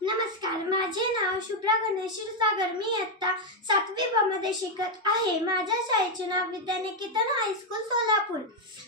नमस्कार, माझे नाव शुभ्रा गणेश क्षीरसागर। मी इयत्ता 7वी ब मध्ये शिकत आहे। माझ्या शाळेचे नाव विद्यानिकेतन हायस्कूल सोलापूर।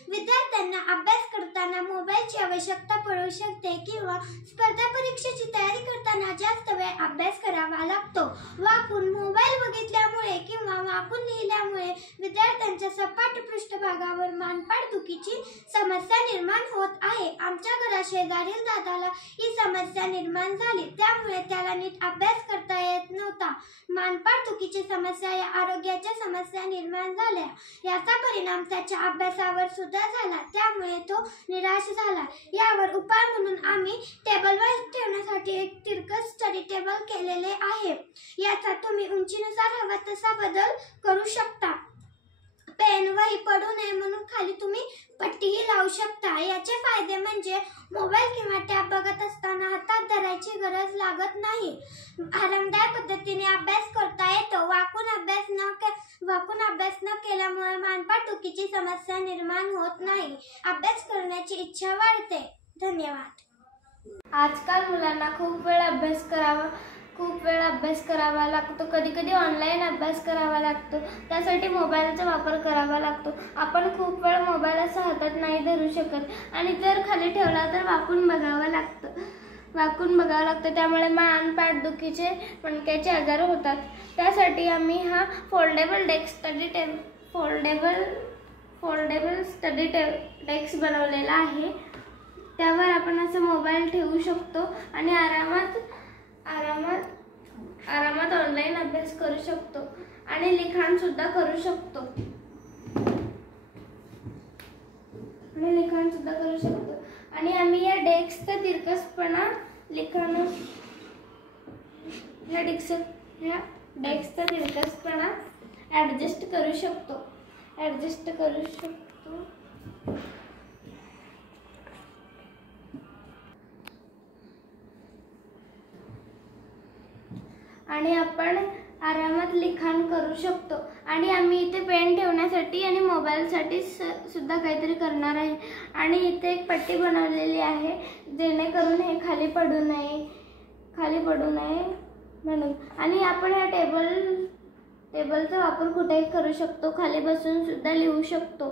विद्यार्थ्यांना अभ्यास करताना मोबाईलची आवश्यकता पडू शकते किंवा स्पर्धा परीक्षेची तयारी करताना जास्त वेळ अभ्यास करावा लागतो। वाकून मोबाईल बघितल्यामुळे किंवा वाकून लिहिल्यामुळे विद्यार्थ्यांच्या सपाट पृष्ठभागावर मानपाठ दुखीची समस्या निर्माण होत आहे। आमच्या घराशेजारील दादाला ही समस्या निर्माण झाली, त्यामुळे त्याला नीट अभ्यास करता येत नव्हता। मानपाठ दुखीची समस्या या आरोग्याच्या समस्या निर्माण झाल्या। याचा परिणाम त्याच्या अभ्यासावर सुद्धा झाला, त्यामुळे तो निराश झाला। यावर उपाय म्हणून आम्ही टेबलवर ठेवण्यासाठी एक तिरकस स्टडी टेबल केलेले आहे। याचा तुम्ही उंचीनुसार हवा तसा बदल करू शकता। पेन वही पडू नये म्हणून खाली तुम्ही पट्टीही लावू शकता। याचे फायदे म्हणजे मोबाईल किंवा टॅब बघत असताना हातात धरायची गरज लागत नाही। आरामदायक पद्धतीने अभ्यास करता येतो। वाकून अभ्यास न केल्यामुळे मानपाठ दुखीची समस्या निर्माण होत नाही। अभ्यास करण्याची इच्छा वाढते। धन्यवाद। आजकाल मुलांना खूप वेळ अभ्यास करावा लागतो। कधी कधी ऑनलाईन अभ्यास करावा लागतो, त्यासाठी मोबाईलचा वापर करावा लागतो। आपण खूप वेळ मोबाईल असा हातात नाही धरू शकत आणि जर खाली ठेवला तर वाकून बघावं लागतं। त्यामुळे मान दुखीचे मणक्याचे आजार होतात। त्यासाठी आम्ही हा फोल्डेबल स्टडी डेस्क बनवलेला आहे। त्यावर आपण असं मोबाईल ठेवू शकतो आणि आरामात ऑनलाईन अभ्यास करू शकतो आणि लिखाण सुद्धा करू शकतो। आणि आम्ही या डेस्कचा तिरकसपणा ऍडजस्ट करू शकतो। आणि आपण आरामात लिखाण करू शकतो। आणि आम्ही इथे पेन ठेवण्यासाठी आणि मोबाईलसाठी सुद्धा काहीतरी करणार आहे। आणि इथे एक पट्टी बनवलेली आहे, जेणेकरून हे खाली पडू नये म्हणून। आणि आपण या टेबलचा वापर कुठेही करू शकतो, खाली बसून सुद्धा लिहू शकतो।